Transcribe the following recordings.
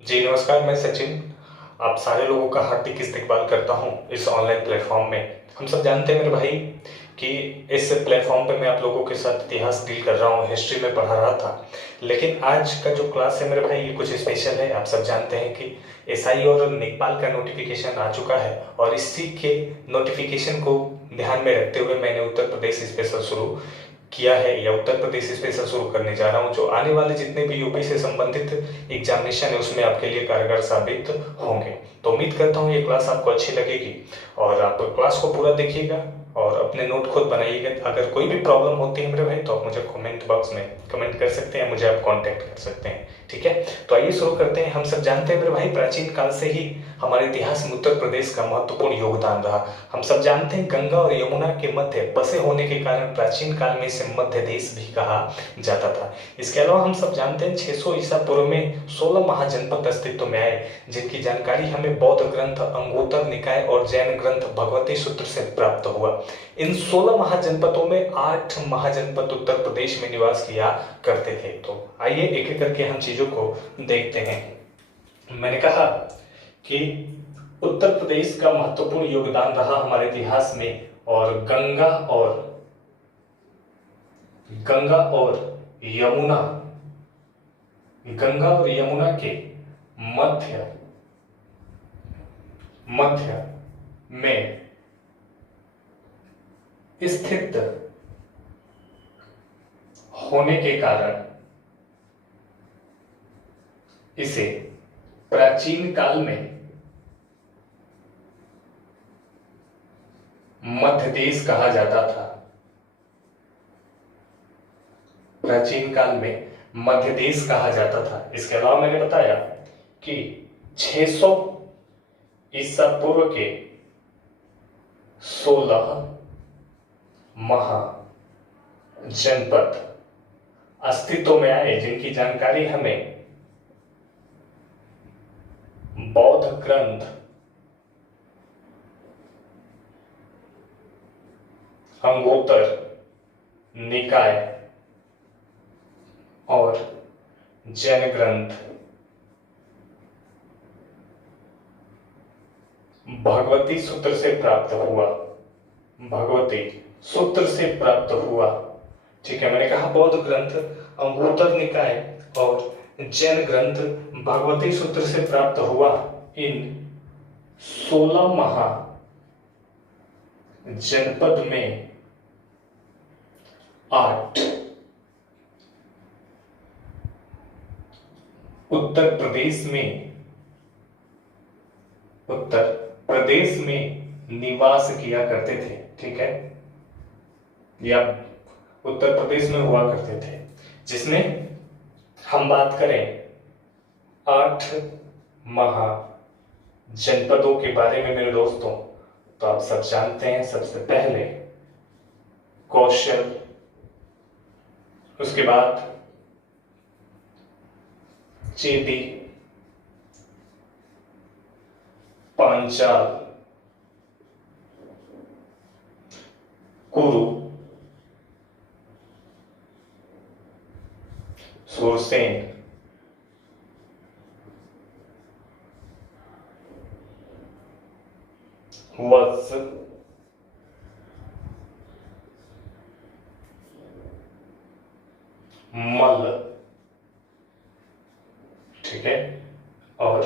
जी नमस्कार, मैं सचिन। आप सारे लोगों का हार्दिक इस्तकबाल करता हूँ इस ऑनलाइन प्लेटफॉर्म में। हम सब जानते हैं मेरे भाई कि इस प्लेटफॉर्म पे मैं आप लोगों के साथ इतिहास डील कर रहा हूँ, हिस्ट्री में पढ़ा रहा था। लेकिन आज का जो क्लास है मेरे भाई, ये कुछ स्पेशल है। आप सब जानते हैं कि एसआई और लेखपाल का नोटिफिकेशन आ चुका है, और इसी के नोटिफिकेशन को ध्यान में रखते हुए मैंने उत्तर प्रदेश स्पेशल शुरू किया है, या उत्तर प्रदेश स्पेशल शुरू करने जा रहा हूँ, जो आने वाले जितने भी यूपी से संबंधित एग्जामिनेशन है उसमें आपके लिए कारगर साबित होंगे। तो उम्मीद करता हूँ ये क्लास आपको अच्छी लगेगी, और आप क्लास को पूरा देखिएगा और अपने नोट खुद बनाइएगा। अगर कोई भी प्रॉब्लम होती है मेरे भाई, तो आप मुझे कमेंट बॉक्स में कमेंट कर सकते हैं, मुझे आप कांटेक्ट कर सकते हैं। ठीक है, तो आइए शुरू करते हैं। हम सब जानते हैं मेरे भाई, प्राचीन काल से ही हमारे इतिहास में उत्तर प्रदेश का महत्वपूर्ण योगदान रहा। हम सब जानते हैं गंगा और यमुना के मध्य बसे होने के कारण प्राचीन काल में इसे मध्य देश भी कहा जाता था। इसके अलावा हम सब जानते हैं 600 ईसा पूर्व में 16 महाजनपद अस्तित्व में आए, जिनकी जानकारी हमें बौद्ध ग्रंथ अंगुत्तर निकाय और जैन ग्रंथ भगवती सूत्र से प्राप्त हुआ। इन 16 महाजनपदों में 8 महाजनपद उत्तर प्रदेश में निवास किया करते थे। तो आइए एक एक करके हम चीजों को देखते हैं। मैंने कहा कि उत्तर प्रदेश का महत्वपूर्ण योगदान रहा हमारे इतिहास में, और गंगा और यमुना के मध्य मध्य में स्थित होने के कारण इसे प्राचीन काल में मध्य देश कहा जाता था। प्राचीन काल में मध्य देश कहा जाता था। इसके अलावा मैंने बताया कि 600 ईसा पूर्व के 16 महाजनपद अस्तित्व में आए, जिनकी जानकारी हमें बौद्ध ग्रंथ अंगुत्तर निकाय और जैन ग्रंथ भगवती सूत्र से प्राप्त हुआ। ठीक है, मैंने कहा बौद्ध ग्रंथ अंगुत्तर निकाय और जैन ग्रंथ भगवती सूत्र से प्राप्त हुआ। इन 16 महाजनपद में 8 उत्तर प्रदेश में निवास किया करते थे। ठीक है, या उत्तर प्रदेश में हुआ करते थे, जिसमें हम बात करें 8 महाजनपदों के बारे में मेरे दोस्तों, तो आप सब जानते हैं सबसे पहले कौशल, उसके बाद चेदी, पांचाल, कुरु, सुरसेन, वत्स, मल्ल, ठीक है, और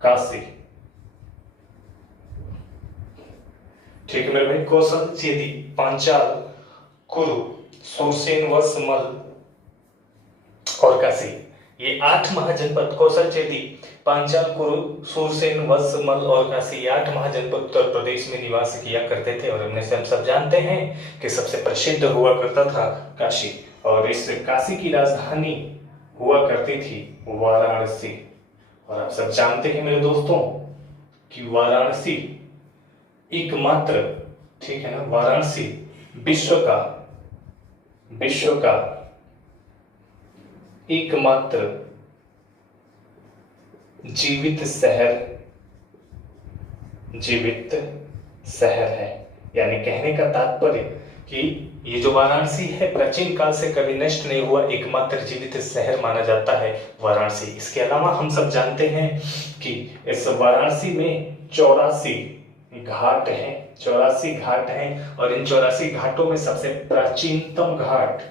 काशी। ठीक है मेरे भाई, कौशल, चेदी, पांचाल, कुरु, सुरसेन, वत्स, मल्ल और काशी, ये 8 महाजनपद कौशल, चेदी, पांचाल, कुरु, सुरसेन, वत्स, मल्ल और काशी, ये 8 महाजनपद उत्तर प्रदेश में निवास किया करते थे। और इनमें से हम सब जानते हैं कि सबसे प्रसिद्ध हुआ करता था काशी, और इस काशी की राजधानी हुआ करती थी वाराणसी। और आप सब जानते हैं मेरे दोस्तों कि वाराणसी एकमात्र, ठीक है ना, वाराणसी विश्व का एकमात्र जीवित शहर है। यानी कहने का तात्पर्य कि ये जो वाराणसी है प्राचीन काल से कभी नष्ट नहीं हुआ एकमात्र जीवित शहर माना जाता है वाराणसी। इसके अलावा हम सब जानते हैं कि इस वाराणसी में 84 घाट हैं, 84 घाट हैं और इन 84 घाटों में सबसे प्राचीनतम घाट,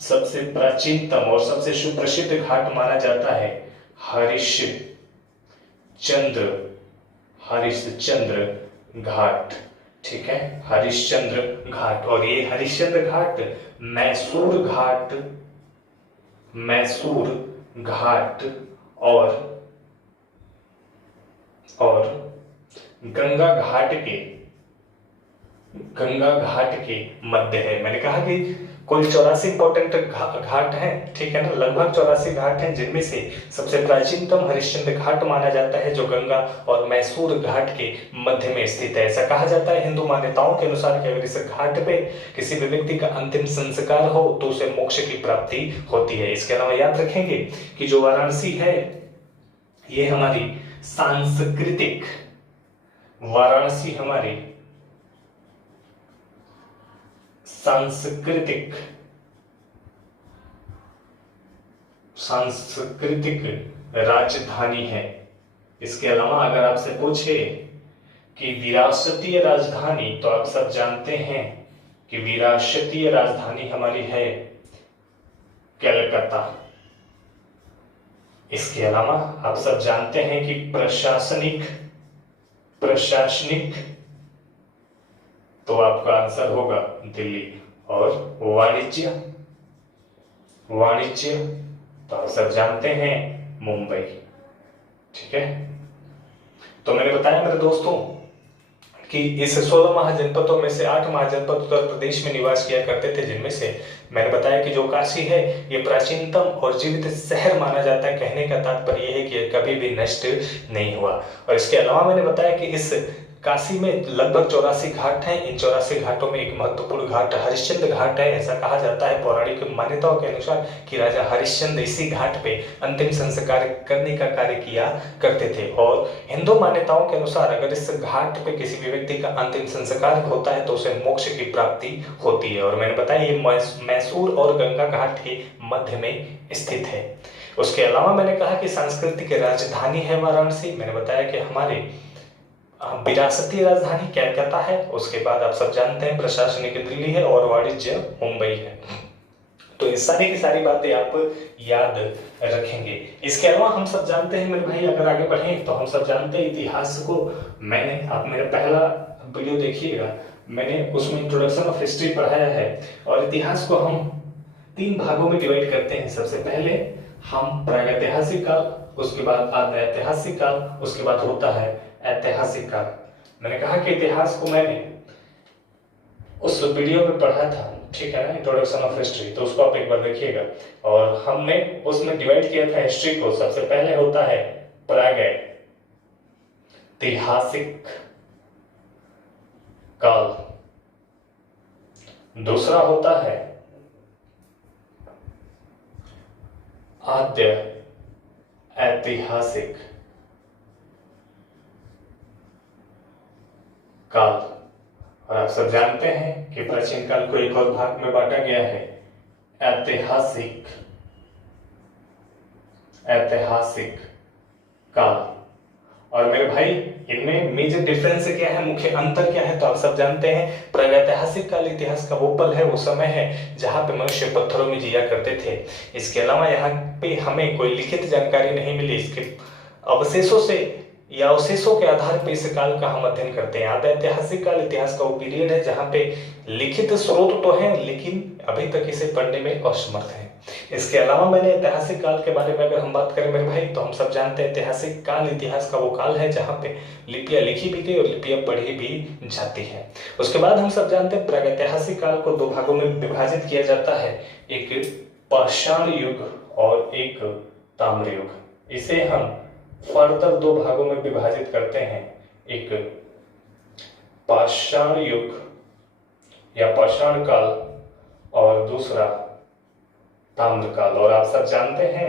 सबसे प्राचीनतम और सबसे सुप्रसिद्ध घाट माना जाता है हरिश्चंद्र घाट। ठीक है, हरिश्चंद्र घाट। और ये हरिश्चंद्र घाट मैसूर घाट और गंगा घाट के मध्य है। मैंने कहा कि कुल 84 इंपॉर्टेंट घाट हैं, ठीक है ना, लगभग 84 घाट हैं, जिनमें से सबसे प्राचीनतम हरिश्चंद्र घाट माना जाता है जो गंगा और मैसूर घाट के मध्य में स्थित है। ऐसा कहा जाता है हिंदू मान्यताओं के अनुसार कि अगर इस घाट पे किसी भी व्यक्ति का अंतिम संस्कार हो तो उसे मोक्ष की प्राप्ति होती है। इसके अलावा याद रखेंगे कि जो वाराणसी है ये हमारी सांस्कृतिक राजधानी है। इसके अलावा अगर आपसे पूछे कि विरासतीय राजधानी, तो आप सब जानते हैं कि विरासतीय राजधानी हमारी है कलकत्ता। इसके अलावा आप सब जानते हैं कि प्रशासनिक तो आपका आंसर होगा दिल्ली। और वाणिज्य तो आप सब जानते हैं मुंबई। ठीक है, तो मैंने बताया मेरे दोस्तों कि इस 16 महाजनपदों में से 8 महाजनपद उत्तर प्रदेश में निवास किया करते थे, जिनमें से मैंने बताया कि जो काशी है ये प्राचीनतम और जीवित शहर माना जाता है। कहने का तात्पर्य यह है कि कभी भी नष्ट नहीं हुआ। और इसके अलावा मैंने बताया कि इस काशी में लगभग 84 घाट हैं। इन 84 घाटों में एक महत्वपूर्ण घाट हरिश्चंद्र घाट है। ऐसा कहा जाता है पौराणिक मान्यताओं के अनुसार कि राजा हरिश्चंद्र इसी घाट पे अंतिम संस्कार करने का कार्य किया करते थे। और हिंदू मान्यताओं के अनुसार अगर इस घाट पे किसी भी व्यक्ति का अंतिम संस्कार होता है तो उसे मोक्ष की प्राप्ति होती है। और मैंने बताया ये मैसूर और गंगा घाट के मध्य में स्थित है। उसके अलावा मैंने कहा कि सांस्कृतिक राजधानी है वाराणसी। मैंने बताया कि हमारे विरासतीय राजधानी कलकत्ता है। उसके बाद आप सब जानते हैं प्रशासनिक दिल्ली है और वाणिज्य मुंबई है। तो इस सारी की सारी बातें आप याद रखेंगे। इसके अलावा हम सब जानते हैं मेरे भाई, अगर आगे बढ़ें तो हम सब जानते हैं इतिहास को। आप मेरा पहला वीडियो देखिएगा, मैंने उसमें इंट्रोडक्शन ऑफ हिस्ट्री पढ़ाया है। और इतिहास को हम 3 भागों में डिवाइड करते हैं। सबसे पहले हम प्रागैतिहासिक काल, उसके बाद आद्यैतिहासिक काल, उसके बाद होता है ऐतिहासिक काल। मैंने कहा कि इतिहास को मैंने उस वीडियो में पढ़ा था, ठीक है ना, इंट्रोडक्शन ऑफ हिस्ट्री, तो उसको आप एक बार देखिएगा। और हमने उसमें डिवाइड किया था हिस्ट्री को। सबसे पहले होता है प्रागैतिहासिक काल, दूसरा होता है आद्य ऐतिहासिक काल। और आप सब जानते हैं कि प्राचीन काल को एक और भाग में बांटा गया है, ऐतिहासिक काल। और मेरे भाई इनमें मेजर डिफरेंस क्या है, मुख्य अंतर क्या है, तो आप सब जानते हैं प्रागैतिहासिक काल इतिहास का वो पल है, वो समय है जहां पे मनुष्य पत्थरों में जिया करते थे। इसके अलावा यहाँ पे हमें कोई लिखित जानकारी नहीं मिली। इसके अवशेषों से या अवशेषों के आधार पर इस काल का हम अध्ययन करते हैं। आद्य ऐतिहासिक काल इतिहास का वो पीरियड है जहाँ पे लिखित स्रोत तो हैं लेकिन अभी तक इसे पढ़ने में असमर्थ है। इसके अलावा मैंने ऐतिहासिक काल के बारे में अगर हम बात करें मेरे भाई, तो हम सब जानते हैं ऐतिहासिक काल इतिहास का वो काल है जहाँ पे लिपियां लिखी भी गई और लिपियां पढ़ी भी जाती है। उसके बाद हम सब जानते हैं प्रागैतिहासिक काल को 2 भागों में विभाजित किया जाता है, एक पाषाण युग और एक ताम्र युग। इसे हम फर्दर 2 भागों में विभाजित करते हैं, एक पाषाण युग या पाषाण काल और दूसरा ताम्र काल। और आप सब जानते हैं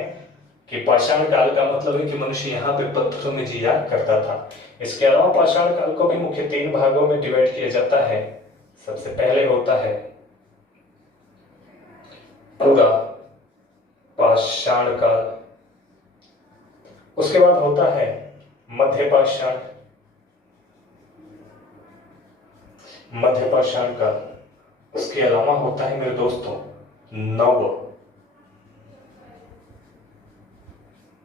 कि पाषाण काल का मतलब है कि मनुष्य यहाँ पे पत्थरों में जिया करता था। इसके अलावा पाषाण काल को भी मुख्य 3 भागों में डिवाइड किया जाता है, सबसे पहले होता है पूरा पाषाण काल, उसके बाद होता है मध्य पाषाण, मध्य पाषाण काल, उसके अलावा होता है मेरे दोस्तों नव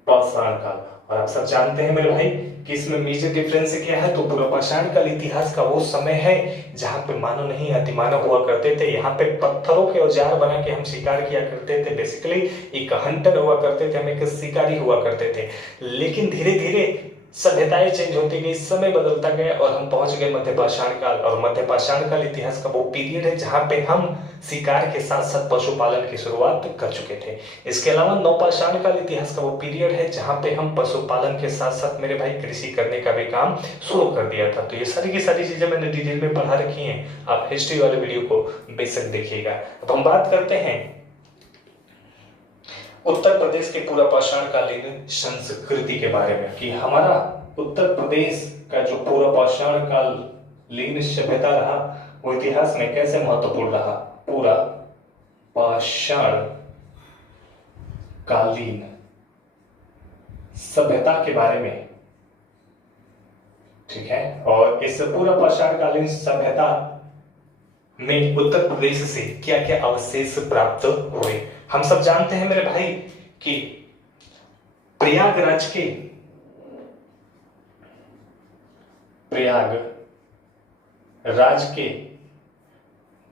पाषाण काल। और आप सब जानते हैं मेरे भाई कि इसमें मेजर डिफरेंस क्या है। तो पूरा पाषाण काल इतिहास का वो समय है जहां पे मानव नहीं अतिमानव हुआ करते थे। यहाँ पे पत्थरों के औजार बना के हम शिकार किया करते थे। बेसिकली एक हंटर हुआ करते थे, हम एक शिकारी हुआ करते थे। लेकिन धीरे धीरे सभ्यताएं चेंज होती गई, समय बदलता गया और हम पहुंच गए मध्य पाषाण काल। और मध्य पाषाण काल इतिहास का वो पीरियड है जहां पे हम शिकार के साथ साथ पशुपालन की शुरुआत कर चुके थे। इसके अलावा नवपाषाण काल इतिहास का वो पीरियड है जहां पे हम पशुपालन के साथ साथ मेरे भाई कृषि करने का भी काम शुरू कर दिया था। तो ये सारी की सारी चीजें मैंने डिटेल में पढ़ा रखी हैं, आप हिस्ट्री वाले वीडियो को बेशक देखिएगा। अब हम बात करते हैं उत्तर प्रदेश के पूरा पाषाणकालीन संस्कृति के बारे में कि हमारा उत्तर प्रदेश का जो पूरा पाषाण कालीन सभ्यता रहा वो इतिहास में कैसे महत्वपूर्ण रहा। पूरा पाषाण कालीन सभ्यता के बारे में, ठीक है। और इस पूरा पाषाण कालीन सभ्यता में उत्तर प्रदेश से क्या क्या अवशेष प्राप्त हुए। हम सब जानते हैं मेरे भाई कि प्रयागराज के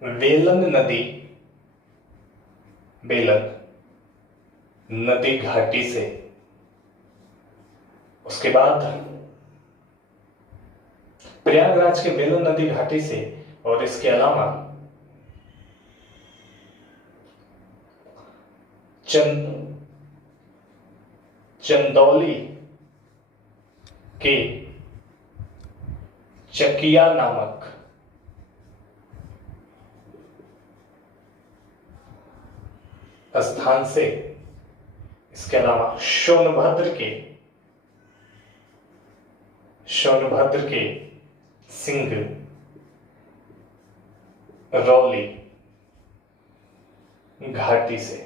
बेलन नदी घाटी से, उसके बाद प्रयागराज के बेलन नदी घाटी से और इसके अलावा चंदौली के चकिया नामक स्थान से, इसके अलावा सोनभद्र के सिंगरौली घाटी से,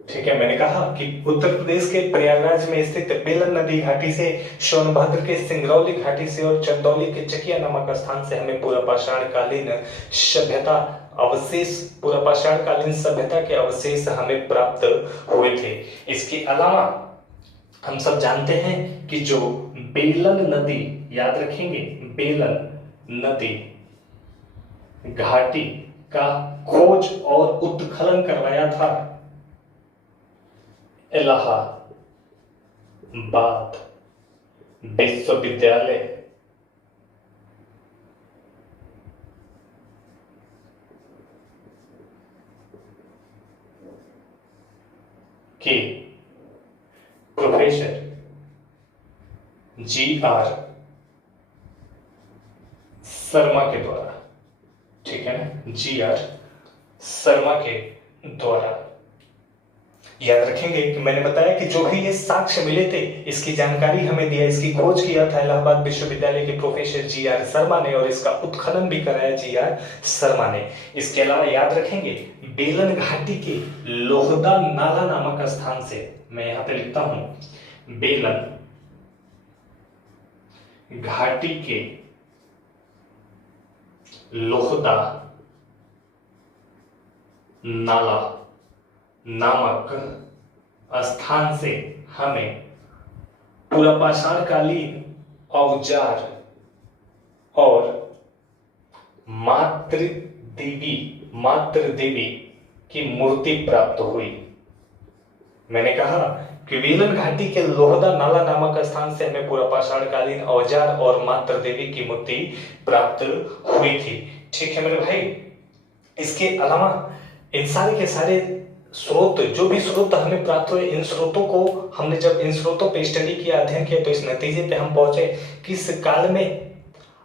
ठीक है। मैंने कहा कि उत्तर प्रदेश के प्रयागराज में स्थित बेलन नदी घाटी से, सोनभद्र के सिंगरौली घाटी से और चंदौली के चकिया नामक स्थान से हमें पूरा पाषाणकालीन सभ्यता अवशेष, पूरा पाषाणकालीन सभ्यता के अवशेष हमें प्राप्त हुए थे। इसके अलावा हम सब जानते हैं कि जो बेलन नदी, याद रखेंगे, बेलन नदी घाटी का खोज और उत्खनन करवाया था इलाहाबाद विश्वविद्यालय के प्रोफेसर GR शर्मा के द्वारा, ठीक है ना, GR शर्मा के द्वारा। याद रखेंगे कि मैंने बताया कि जो भी ये साक्ष्य मिले थे इसकी जानकारी हमें दिया, इसकी खोज किया था इलाहाबाद विश्वविद्यालय के प्रोफेसर GR शर्मा ने और इसका उत्खनन भी कराया GR शर्मा ने। इसके अलावा याद रखेंगे बेलन घाटी के लोहदा नाला नामक स्थान से, मैं यहां पे लिखता हूं, बेलन घाटी के लोहदा नाला नामक स्थान से हमें पूरा पाषाणकालीन औजार और मातृ देवी की मूर्ति प्राप्त हुई। मैंने कहा कि बेलन घाटी के लोहदा नाला नामक स्थान से हमें पूरा पाषाणकालीन औजार और मातृ देवी की मूर्ति प्राप्त हुई थी, ठीक है मेरे भाई। इसके अलावा इन सारे के सारे स्रोत, जो भी स्रोत हमें प्राप्त हुए, इन स्रोतों को हमने जब इन स्रोतों पे स्टडी किया, अध्ययन किया, तो इस नतीजे पे हम पहुंचे कि इस काल में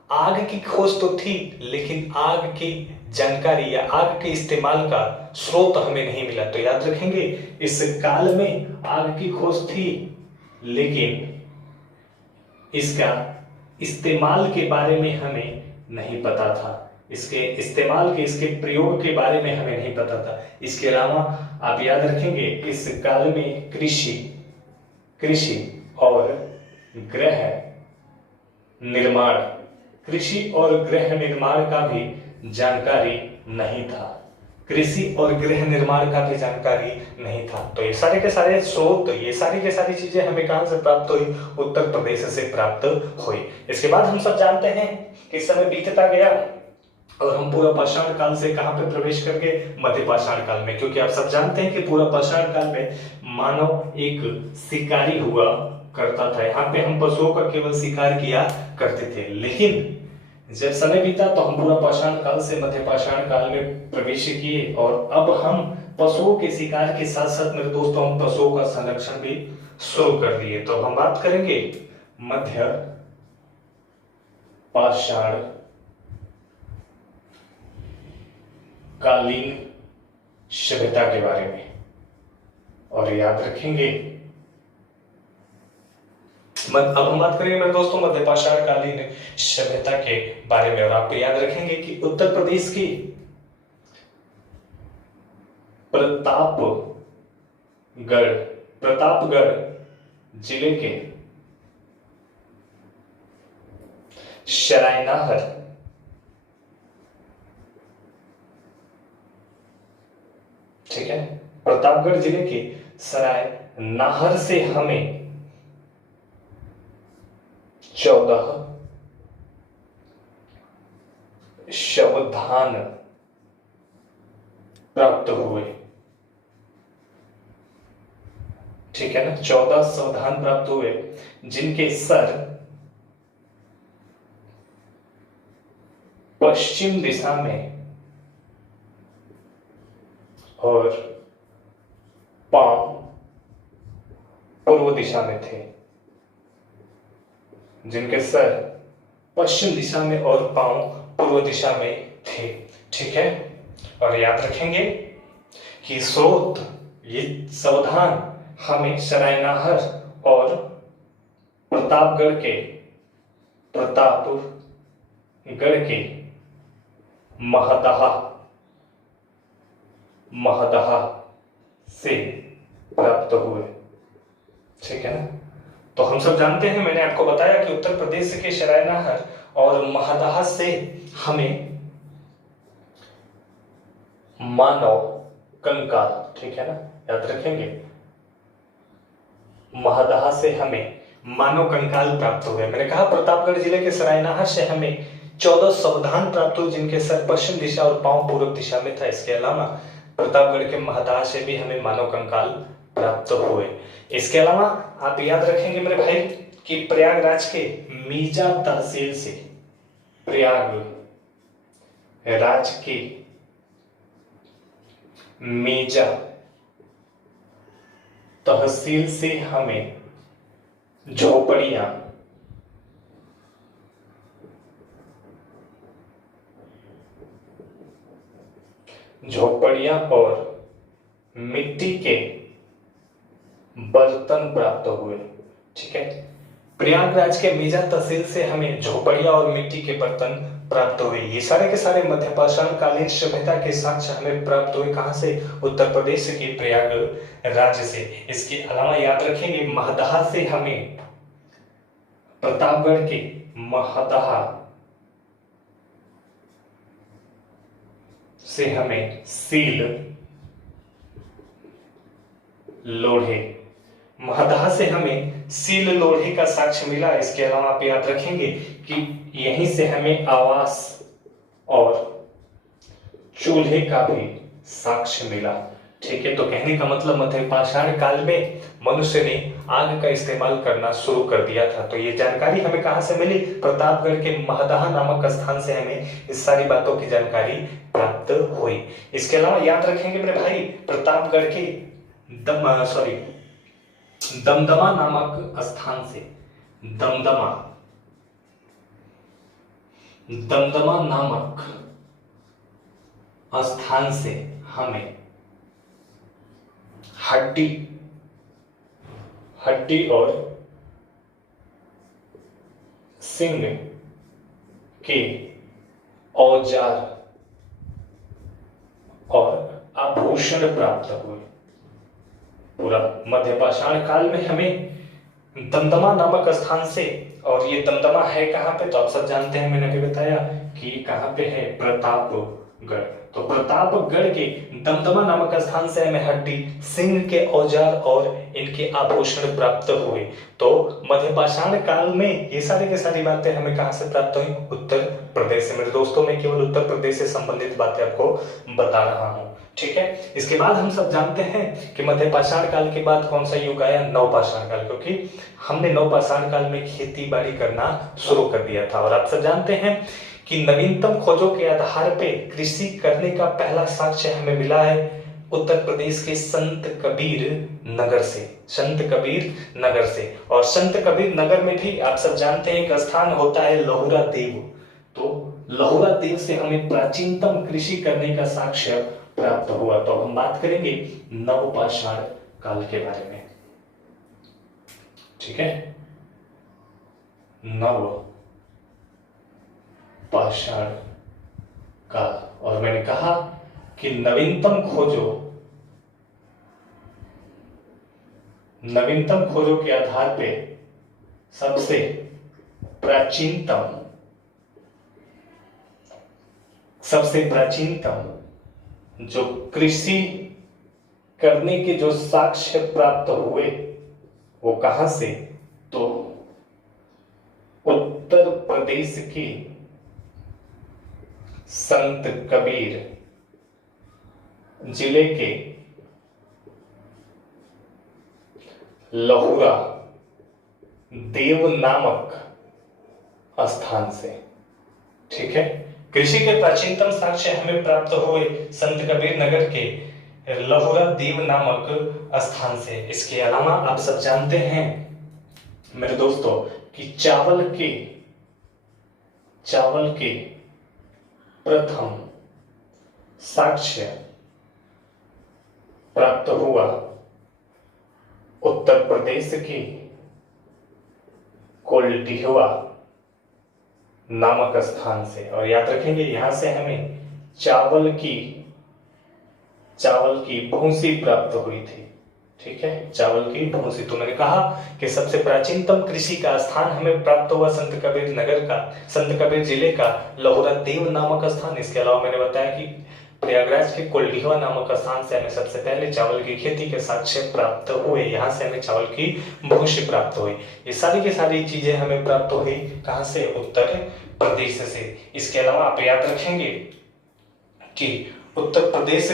आग की खोज तो थी लेकिन आग की जानकारी या आग के इस्तेमाल का स्रोत हमें नहीं मिला। तो याद रखेंगे इस काल में आग की खोज थी लेकिन इसका इस्तेमाल के बारे में हमें नहीं पता था। इसके इस्तेमाल के, इसके प्रयोग के बारे में हमें नहीं पता था। इसके अलावा आप याद रखेंगे इस काल में कृषि और गृह निर्माण कृषि और गृह निर्माण का भी जानकारी नहीं था। कृषि और गृह निर्माण का भी जानकारी नहीं था। तो ये सारे के सारे स्रोत, ये सारी के सारी चीजें हमें कहां से प्राप्त हुई? उत्तर प्रदेश से प्राप्त हुई। इसके बाद हम सब जानते हैं कि समय बीतता गया और हम पूरा पाषाण काल से कहां पे प्रवेश कर गए? मध्य पाषाण काल में। क्योंकि आप सब जानते हैं कि पूरा पाषाण काल में मानव एक शिकारी हुआ करता था। यहाँ पे हम पशुओं का केवल शिकार किया करते थे। लेकिन जब समय बीता तो हम पूरा पाषाण काल से मध्य पाषाण काल में प्रवेश किए और अब हम पशुओं के शिकार के साथ साथ मेरे दोस्तों हम पशुओं का संरक्षण भी शुरू कर दिए। तो हम बात करेंगे मध्य पाषाण कालीन सभ्यता के बारे में और याद रखेंगे अब हम बात करेंगे मेरे दोस्तों मध्य पाषाण कालीन सभ्यता के बारे में। और आप याद रखेंगे कि उत्तर प्रदेश की प्रतापगढ़ जिले के सरायनाहर ठीक है, प्रतापगढ़ जिले के सरायनाहर से हमें 14 शवधान प्राप्त हुए। ठीक है ना, 14 शवधान प्राप्त हुए जिनके सर पश्चिम दिशा में और पांव पूर्व दिशा में थे। जिनके सर पश्चिम दिशा में और पांव पूर्व दिशा में थे। ठीक है, और याद रखेंगे कि स्रोत ये सावधान हमें सरायनाहर और प्रतापगढ़ के महदहा से प्राप्त हुए। ठीक है ना, तो हम सब जानते हैं, मैंने आपको बताया कि उत्तर प्रदेश के सरायनाहर और महदहा से हमें मानव कंकाल, ठीक है ना, याद रखेंगे, महदहा से हमें मानव कंकाल प्राप्त हुए। मैंने कहा प्रतापगढ़ जिले के सरायनाहर से हमें 14 शवधान प्राप्त हुए जिनके सर पश्चिम दिशा और पांव पूर्व दिशा में था। इसके अलावा प्रतापगढ़ के महदहा से भी हमें मानव कंकाल प्राप्त हुए। इसके अलावा आप याद रखेंगे मेरे भाई कि प्रयागराज के मीजा तहसील से, प्रयागराज के मीजा तहसील से हमें झोपड़ियां और मिट्टी के बर्तन प्राप्त हुए। ठीक है, प्रयागराज के मीजा तहसील से हमें झोपड़ियां और मिट्टी के बर्तन प्राप्त हुए। ये सारे के सारे मध्य पाषाण कालीन सभ्यता के साक्ष्य हमें प्राप्त हुए। कहां से? उत्तर प्रदेश के प्रयागराज से। इसके अलावा याद रखेंगे महदहा से हमें, प्रतापगढ़ के महदहा से हमें सील लोढ़े, महदहा से हमें सील लोढ़े का साक्ष्य मिला। इसके अलावा आप याद रखेंगे कि यहीं से हमें आवास और चूल्हे का भी साक्ष्य मिला। ठीक है, तो कहने का मतलब मध्य पाषाण काल में मनुष्य ने आग का इस्तेमाल करना शुरू कर दिया था। तो ये जानकारी हमें कहां से मिली? प्रतापगढ़ के महदहा नामक स्थान से हमें इस सारी बातों की जानकारी प्राप्त हुई। इसके अलावा याद रखेंगे मेरे भाई प्रतापगढ़ के दमदमा नामक स्थान से, दमदमा नामक स्थान से हमें हड्डी और सिंग के औजार और आभूषण प्राप्त हुए। पूरा मध्य पाषाण काल में हमें दमदमा नामक स्थान से, और ये दमदमा है कहाँ पे तो आप सब जानते हैं, मैंने अभी बताया कि ये कहाँ पे है, प्रतापगढ़। तो प्रतापगढ़ के दमदमा नामक स्थान से हमें हड्डी, सिंह के औजार और इनके आभूषण प्राप्त हुए। तो मध्य पाषाण काल में ये सारी की सारी बातें हमें कहाँ से प्राप्त हुई, उत्तर प्रदेश से। मेरे दोस्तों, मैं केवल उत्तर प्रदेश से संबंधित बातें आपको बता रहा हूँ, ठीक है। इसके बाद हम सब जानते हैं कि मध्य पाषाण काल के बाद कौन सा युग आया, नवपाषाण काल, क्योंकि हमने नवपाषाण काल में खेती बाड़ी करना शुरू कर दिया था। और आप सब जानते हैं कि नवीनतम खोजों के आधार पे कृषि करने का पहला साक्ष्य हमें मिला है उत्तर प्रदेश के संत कबीर नगर से, संत कबीर नगर से। और संत कबीर नगर में भी आप सब जानते हैं एक स्थान होता है लहुरा देव। तो लहुरा देव से हमें प्राचीनतम कृषि करने का साक्ष्य प्राप्त हुआ। तो हम बात करेंगे नवपाषाण काल के बारे में, ठीक है। नव पाषाण काल, और मैंने कहा कि नवीनतम खोजों के आधार पे सबसे प्राचीनतम जो कृषि करने के जो साक्ष्य प्राप्त हुए वो कहां से, तो उत्तर प्रदेश के संत कबीर जिले के लहुरा देव नामक स्थान से, ठीक है। कृषि के प्राचीनतम साक्ष्य हमें प्राप्त हुए संत कबीर नगर के लहुरा देव नामक स्थान से। इसके अलावा आप सब जानते हैं मेरे दोस्तों कि चावल के प्रथम साक्ष्य प्राप्त हुआ उत्तर प्रदेश की कोल्डिहवा नामक स्थान से। और याद रखेंगे यहां से हमें चावल की भूसी प्राप्त हुई थी, ठीक है, चावल की भूसी। तो मैंने कहा कि सबसे प्राचीनतम कृषि का स्थान हमें प्राप्त हुआ संत कबीर नगर का, संत कबीर जिले का लहुरा देव नामक स्थान। इसके अलावा मैंने बताया कि प्रयागराज के कोल्डिहवा नामक स्थान से हमें सबसे पहले चावल की खेती के साक्ष्य प्राप्त हुए, यहाँ से हमें चावल की भूसी प्राप्त हुई। ये सारी की सारी चीजें हमें प्राप्त हुई कहां से, उत्तर प्रदेश से। इसके अलावा आप याद रखेंगे कि उत्तर प्रदेश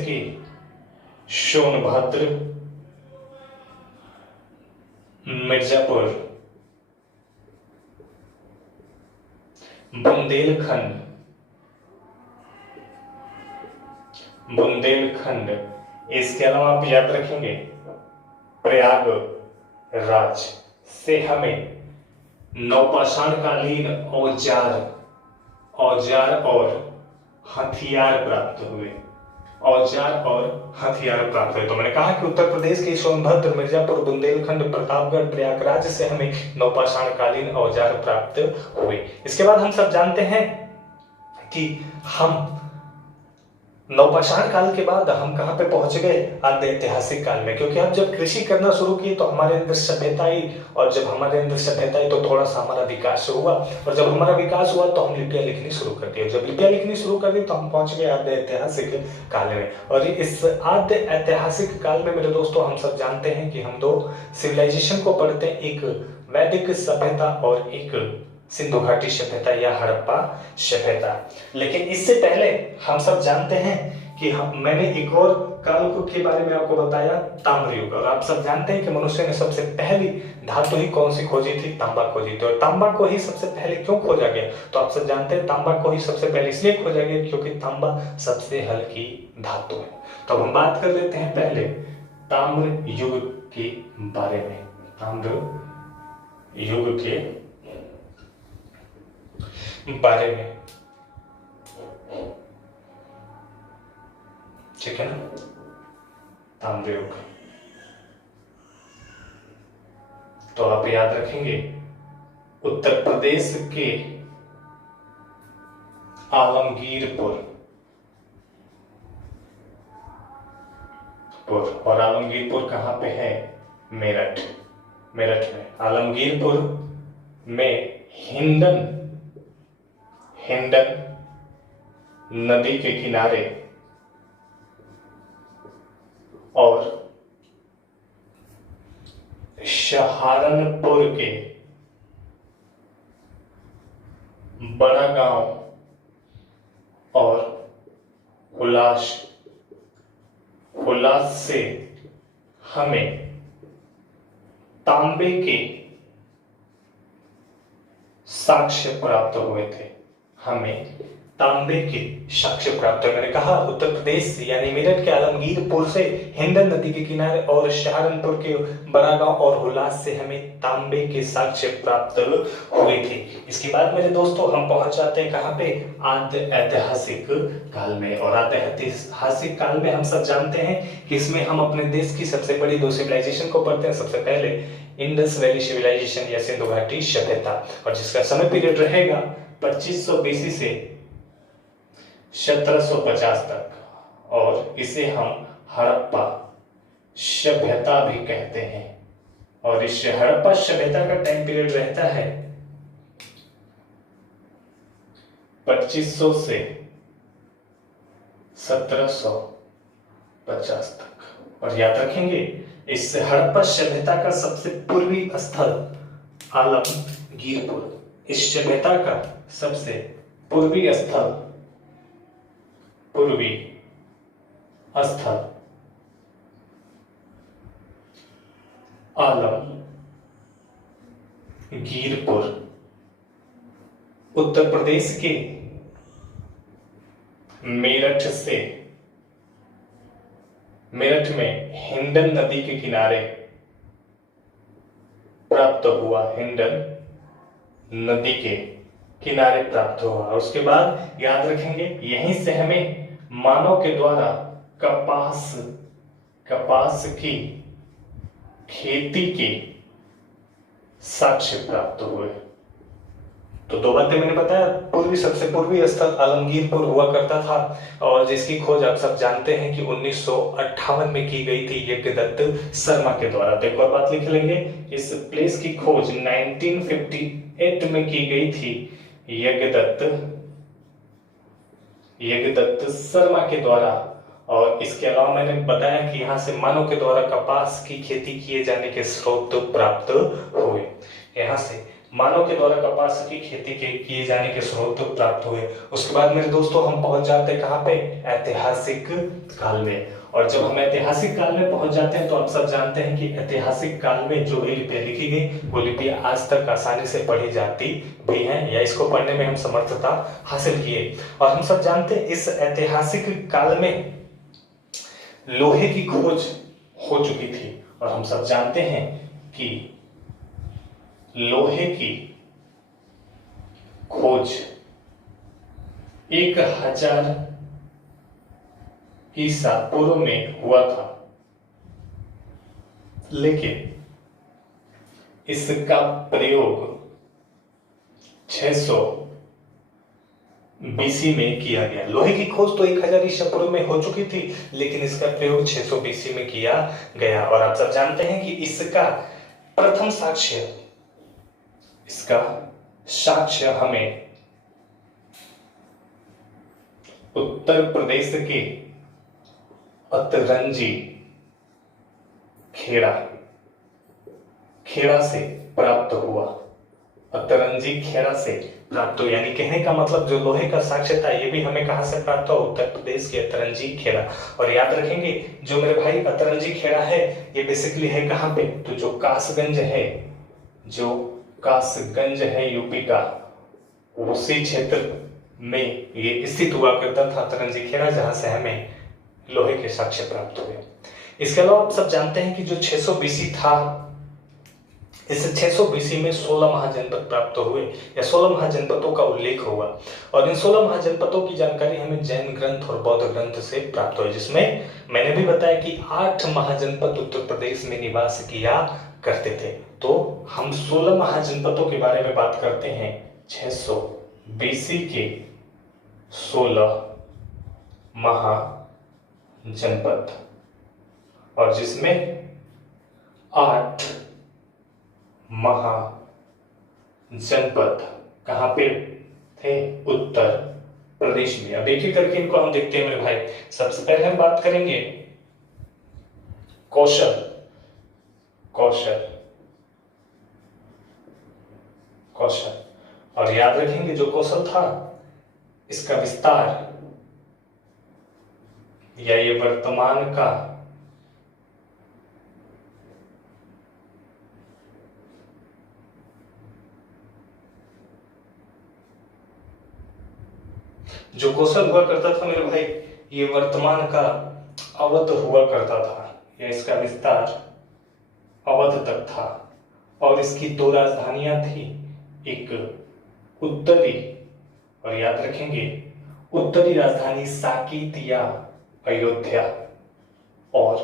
के सोनभद्र, मिर्जापुर, बुंदेलखंड, इसके अलावा आप याद रखेंगे प्रयागराज से हमें नवपाषाण कालीन औजार और हथियार प्राप्त हुए, तो मैंने कहा कि उत्तर प्रदेश के सोनभद्र, मिर्जापुर, बुंदेलखंड, प्रतापगढ़, प्रयागराज से हमें नवपाषाण कालीन औजार प्राप्त हुए। इसके बाद हम सब जानते हैं कि हम नवपाषाण काल के बाद हम कहां पे पहुंच गए, आद्य ऐतिहासिक काल में। क्योंकि हम जब कृषि करना शुरू किए तो हमारे अंदर सभ्यता आई, और जब हमारे अंदर सभ्यता आई तो थोड़ा सा हमारा विकास हुआ, और जब हमारा विकास हुआ तो हम लिपियां लिखनी शुरू कर दी, और जब लिपियां लिखनी शुरू कर दी तो हम पहुंच गए आद्य ऐतिहासिक काल में। और इस आद्य ऐतिहासिक काल में मेरे दोस्तों हम सब जानते हैं कि हम दो सिविलाइजेशन को पढ़ते हैं, एक वैदिक सभ्यता और एक सिंधु घाटी सभ्यता या हड़प्पा सभ्यता। लेकिन इससे पहले हम सब जानते हैं कि मैंने एक और काल के बारे में आपको बताया, ताम्र युग। और आप सब जानते हैं कि मनुष्य ने सबसे पहली धातु ही कौन सी खोजी थी, तांबा खोजी थी। और तांबा को ही सबसे पहले क्यों खोजा गया, तो आप सब जानते हैं तांबा को ही सबसे पहले इसलिए खोजा गया क्योंकि तांबा सबसे हल्की धातु है। तो हम बात कर लेते हैं पहले ताम्र युग के बारे में, ताम्र युग के बारे में, ठीक है ना। ताम्र युग, तो आप याद रखेंगे उत्तर प्रदेश के आलमगीरपुर और आलमगीरपुर कहाँ पे है? मेरठ में। आलमगीरपुर में हिंडन नदी के किनारे और सहारनपुर के बड़ा गांव और हुलास से हमें तांबे के साक्ष्य प्राप्त हुए थे। मैंने कहा उत्तर प्रदेश यानी मेरठ के आलमगीरपुर से हिंडन नदी के किनारे और सहारनपुर के बड़ागांव और हुलास से हमें तांबे के साक्ष्य प्राप्त हुए थे। इसके बाद मेरे दोस्तों हम पहुंच जाते हैं कहां पे? आद्य ऐतिहासिक काल में। और आद्य ऐतिहासिक काल में हम सब जानते हैं कि इसमें हम अपने देश की सबसे बड़ी 2 सिविलाइजेशन को पढ़ते हैं। सबसे पहले इंडस वैली सिविलाइजेशन या सिंधु घाटी सभ्यता, और जिसका समय पीरियड रहेगा 2500 बीसी से 1750 तक, और इसे हम हड़प्पा सभ्यता भी कहते हैं। और इस हड़प्पा सभ्यता का टाइम पीरियड रहता है 2500 से 1750 तक। और याद रखेंगे इस हड़प्पा सभ्यता का सबसे पूर्वी स्थल आलमगीरपुर। इस सभ्यता का सबसे पूर्वी स्थल आलमगीरपुर उत्तर प्रदेश के मेरठ में हिंडन नदी के किनारे प्राप्त हुआ। और उसके बाद याद रखेंगे यहीं से हमें मानव के द्वारा कपास की खेती के साक्ष्य प्राप्त हुए। तो 2 बातें मैंने बताया। सबसे पूर्वी स्थल आलमगीरपुर हुआ करता था, और जिसकी खोज आप सब जानते हैं कि 1958 में की गई थी यज्ञदत्त शर्मा के द्वारा। तो एक और बात लिख लेंगे, इस प्लेस की खोज 1958 में की गई थी यज्ञदत्त शर्मा के द्वारा। और इसके अलावा मैंने बताया कि यहाँ से मानव के द्वारा कपास की खेती किए जाने के स्रोत प्राप्त हुए। यहाँ से मानव के द्वारा कपास की खेती किए जाने के स्रोत प्राप्त हुए। उसके बाद मेरे दोस्तों हम पहुंच जाते हैं कहाँ पे? ऐतिहासिक काल में। और जब हम ऐतिहासिक काल में पहुंच जाते हैं तो आप सब जानते हैं कि ऐतिहासिक काल में जो भी लिपियां लिखी गई वो लिपियां आज तक आसानी से पढ़ी जाती भी हैं, या इसको पढ़ने में हम समर्थता हासिल किए। और हम सब जानते हैं इस ऐतिहासिक काल में लोहे की खोज हो चुकी थी। और हम सब जानते हैं कि लोहे की खोज 1000 ईसा पूर्व में हुआ था, लेकिन इसका प्रयोग 600 बीसी में किया गया। लोहे की खोज तो 1000 ईसा पूर्व में हो चुकी थी, लेकिन इसका प्रयोग 600 बीसी में किया गया। और आप सब जानते हैं कि इसका प्रथम साक्ष्य हमें उत्तर प्रदेश के अतरंजी खेड़ा से प्राप्त हुआ। अतरंजी खेड़ा से प्राप्त हुआ, यानी कहने का मतलब जो लोहे का साक्ष्य था ये भी हमें कहां से प्राप्त हुआ? उत्तर प्रदेश के अतरंजी खेड़ा। और याद रखेंगे जो मेरे भाई अतरंजी खेड़ा है ये बेसिकली है कहां पे? तो जो कासगंज है यूपी का, उसी क्षेत्र में ये स्थित हुआ करता था अतरंजी खेड़ा, जहां से हमें लोहे के साक्ष्य प्राप्त हुए। इसके अलावा आप सब जानते हैं कि जो 600 बीसी था इस 600 बीसी में 16 महाजनपद प्राप्त हुए या 16 महाजनपदों का उल्लेख हुआ और इन 16 महाजनपदों की जानकारी हमें जैन ग्रंथ और बौद्ध ग्रंथ से प्राप्त हुई, जिसमें मैंने भी बताया कि 8 महाजनपद उत्तर प्रदेश में निवास किया करते थे। तो हम 16 महाजनपदों के बारे में बात करते हैं। 600 बीसी के 16 महाजनपद और जिसमें 8 महाजनपद कहाँ पे थे? उत्तर प्रदेश में। अब एक एक करके इनको हम देखते हैं मेरे भाई। सबसे पहले हम बात करेंगे कौशल। और याद रखेंगे जो कौशल था इसका विस्तार या ये वर्तमान का जो कौशल हुआ करता था मेरे भाई, ये वर्तमान का अवध हुआ करता था या इसका विस्तार अवध तक था और इसकी 2 राजधानियां थी, एक उत्तरी और याद रखेंगे उत्तरी राजधानी साकेत या अयोध्या और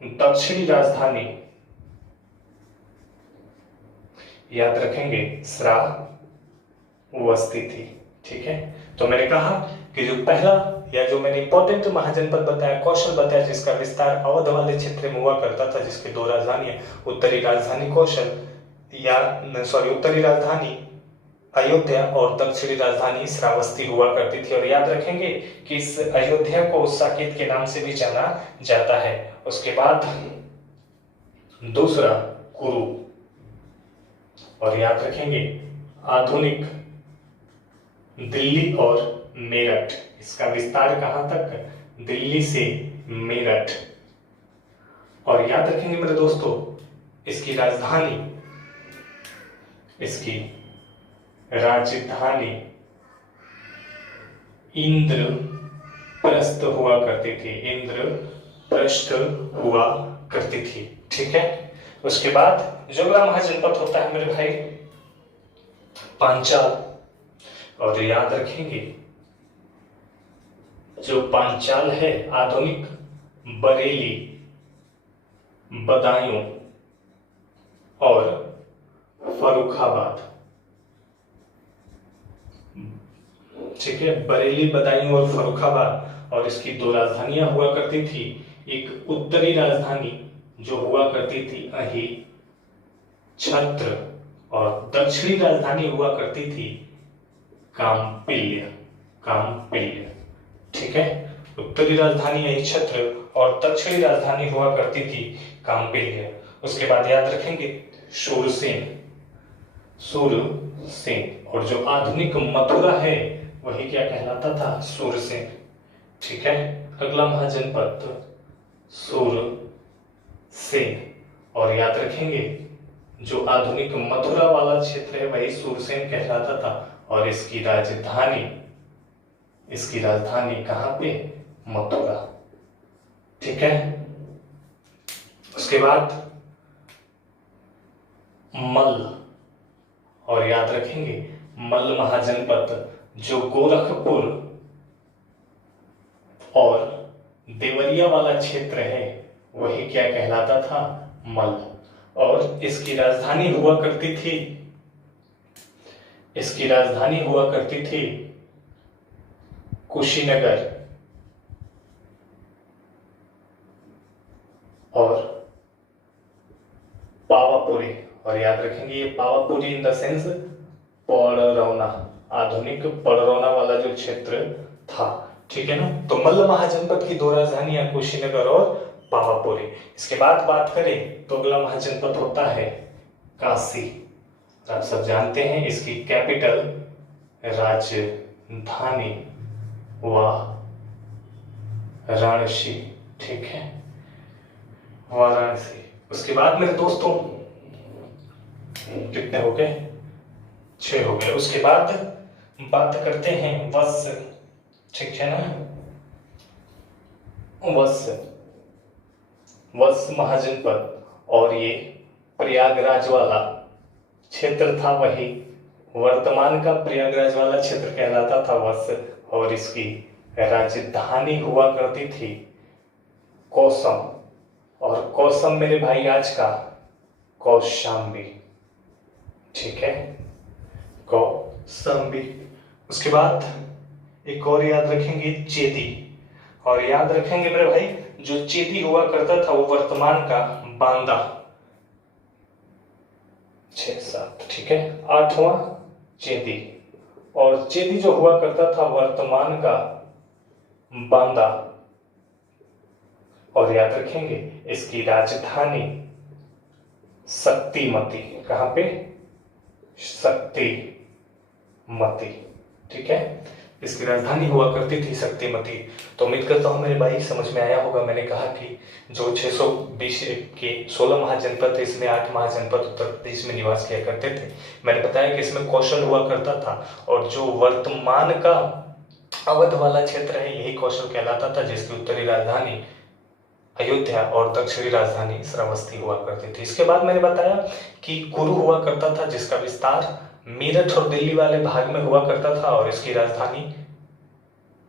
दक्षिणी राजधानी याद रखेंगे श्रावस्ती थी। ठीक है, तो मैंने कहा कि जो पहला या जो मैंने इंपॉर्टेंट महाजनपद बताया, कौशल बताया, जिसका विस्तार अवध वाले क्षेत्र में हुआ करता था, जिसकी 2 राजधानियां, उत्तरी राजधानी कौशल उत्तरी राजधानी अयोध्या और दक्षिणी राजधानी श्रावस्ती हुआ करती थी। और याद रखेंगे कि इस अयोध्या को साकेत के नाम से भी जाना जाता है। उसके बाद दूसरा कुरु और याद रखेंगे आधुनिक दिल्ली और मेरठ, इसका विस्तार कहां तक? दिल्ली से मेरठ। और याद रखेंगे मेरे दोस्तों इसकी राजधानी इंद्रप्रस्थ हुआ करती थी, इंद्रप्रस्थ हुआ करती थी। ठीक है, उसके बाद जो अगला महाजनपद होता है मेरे भाई पांचाल। और याद रखेंगे जो पांचाल है आधुनिक बरेली, बदायूं और फर्रुखाबाद। ठीक है, बरेली, बदायूं और फर्रुखाबाद और इसकी 2 राजधानियां हुआ करती थी, एक उत्तरी राजधानी जो हुआ करती थी अही छत्र और दक्षिणी राजधानी हुआ करती थी कामपिल्य। ठीक है, उत्तरी राजधानी यही छत्र और दक्षिणी राजधानी हुआ करती थी कामपिल्य। उसके बाद याद रखेंगे सूरसेन और जो आधुनिक मथुरा है वही क्या कहलाता था? सूरसेन। ठीक है, अगला महाजनपद सूरसेन और याद रखेंगे जो आधुनिक मथुरा वाला क्षेत्र है वही सूरसेन कहलाता था और इसकी राजधानी कहां पे? मथुरा। ठीक है, उसके बाद मल्ल और याद रखेंगे मल्ल महाजनपद जो गोरखपुर और देवरिया वाला क्षेत्र है वही क्या कहलाता था? मल्ल। और इसकी राजधानी हुआ करती थी कुशीनगर और पावापुरी। और याद रखेंगे ये Pawapuri in the sense Padrauna, आधुनिक पड़रौना वाला जो क्षेत्र था। ठीक है ना, तो मल्ल महाजनपद की 2 राजधानियां कुशीनगर और पावापुरी। इसके बाद बात करें तो अगला महाजनपद होता है काशी। आप सब जानते हैं इसकी कैपिटल राजधानी वाराणसी। ठीक है, वाराणसी। उसके बाद मेरे दोस्तों कितने हो गए? 6 हो गए। उसके बाद बात करते हैं वत्स। ठीक है ना, वत्स महाजनपद और ये प्रयागराज वाला क्षेत्र था वही वर्तमान का प्रयागराज वाला क्षेत्र कहलाता था वत्स, और इसकी राजधानी हुआ करती थी कौसम, और कौसम मेरे भाई आज का कौशाम्बी। ठीक है, कौशाम्बी। उसके बाद एक और याद रखेंगे चेदी, और याद रखेंगे मेरे भाई जो चेदी हुआ करता था वो वर्तमान का बांदा। 6 7, ठीक है। 8वां चेदी, और चेदी जो हुआ करता था वर्तमान का बांदा, और याद रखेंगे इसकी राजधानी शक्तिमती। कहां पे? शक्तिमती। ठीक है, इसकी राजधानी हुआ करती थी शक्तिमती। तो उम्मीद करता हूं मेरे भाई समझ में आया होगा। मैंने कहा कि जो 620 के 16 महाजनपद थे, इसमें 8 महाजनपद उत्तर प्रदेश में निवास किया करते थे। मैंने बताया कि इसमें कौशल हुआ करता था, और जो वर्तमान का अवध वाला क्षेत्र है यही कौशल कहलाता था, जिसकी उत्तरी राजधानी अयोध्या और दक्षिणी राजधानी श्रावस्ती हुआ करती थी। इसके बाद मैंने बताया कि कुरु हुआ करता था, जिसका विस्तार मेरठ और दिल्ली वाले भाग में हुआ करता था, और इसकी राजधानी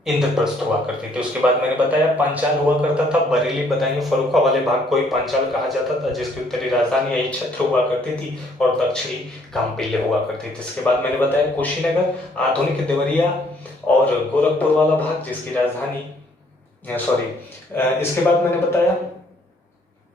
इंद्रप्रस्थ हुआ करती थी। उसके बाद मैंने बताया पांचाल हुआ करता था, बरेली बदायूं फर्रुखा वाले भाग को ही पांचाल कहा जाता था, जिसकी उत्तरी राजधानी यही छत्र हुआ करती थी, और दक्षिणी काम्पिल्य हुआ करती थी। इसके बाद मैंने बताया कुशीनगर, आधुनिक देवरिया और गोरखपुर वाला भाग, जिसकी राजधानी इसके बाद मैंने बताया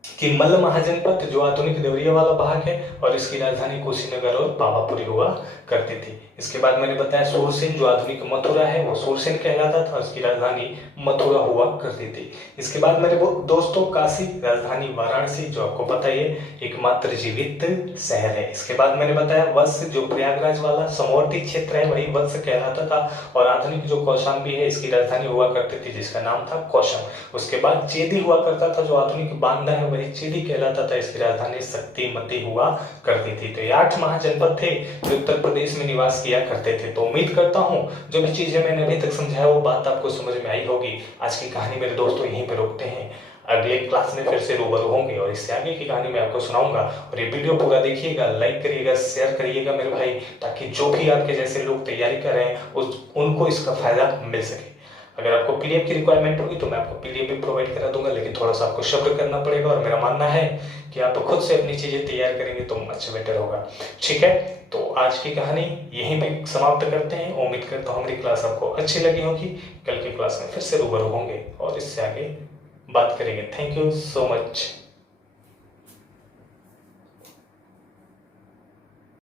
कि मल्ल महाजनपद जो आधुनिक देवरिया वाला भाग है, और इसकी राजधानी कुशीनगर और पावापुरी हुआ करती थी। इसके बाद मैंने बताया सूरसेन जो आधुनिक मथुरा है वो सूरसेन कहलाता था, और इसकी राजधानी मथुरा हुआ करती थी। इसके बाद मेरे दोस्तों काशी, राजधानी वाराणसी, जो आपको पता ही है एकमात्र जीवित शहर है। इसके बाद मैंने बताया वत्स जो प्रयागराज वाला समवर्ती क्षेत्र है वही वत्स कहलाता था, और आधुनिक जो कौशाम्बी है इसकी राजधानी हुआ करती थी, जिसका नाम था कौशम। उसके बाद चेदी हुआ करता था, जो आधुनिक बांदा है वही चेदी कहलाता था, इसकी राजधानी शक्तिमती हुआ करती थी। तो ये 8 महाजनपद थे जो उत्तर प्रदेश में निवास किया करते थे। तो उम्मीद करता हूँ जो भी चीजें मैंने अभी तक समझाया वो बात आपको समझ में आई होगी। आज की कहानी मेरे दोस्तों यहीं पे रोकते हैं, अगले क्लास में फिर से रूबरू होंगे और इससे आगे की कहानी मैं आपको सुनाऊंगा। और ये वीडियो पूरा देखिएगा, लाइक करिएगा, शेयर करिएगा मेरे भाई, ताकि जो भी आपके जैसे लोग तैयारी कर रहे हैं उनको इसका फायदा मिल सके। अगर आपको पीडीएफ की रिक्वायरमेंट होगी तो मैं आपको पीडीएफ भी प्रोवाइड करा दूंगा, लेकिन थोड़ा सा आपको सब्र करना पड़ेगा, और मेरा मानना है कि आप खुद से अपनी चीजें तैयार करेंगे तो मच बेटर होगा। ठीक है, तो आज की कहानी यहीं पे समाप्त करते हैं। उम्मीद करता हूँ हमारी क्लास आपको अच्छी लगी होगी। कल की क्लास में फिर से रूबरू होंगे और इससे आगे बात करेंगे। Thank you so much.